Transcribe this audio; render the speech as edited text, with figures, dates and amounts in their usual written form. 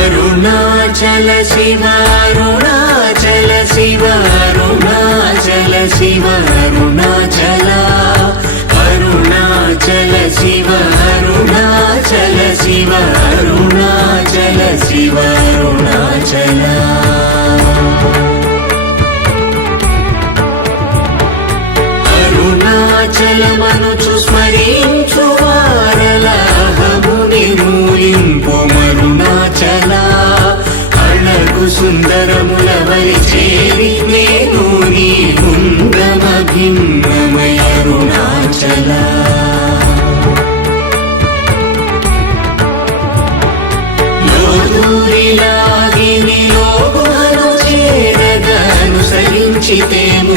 అరుణాచల శివ అరుణాచల శివ అరుణాచల శివ అరుణాచల అరుణాచల శివ అరుణాచల శివ అరుణాచల శివ అరుణాచల అరుణాచలమనుచు స్మరించు వారలాహము నిర్మూలింపు మరుణాచల అళగు సుందరముల వరి చేరి నేను నీ గుండ్రమ భిన్నమయ అరుణాచల లోదూరిలాగి నియోగుహను చేరగా అనుసరించితేము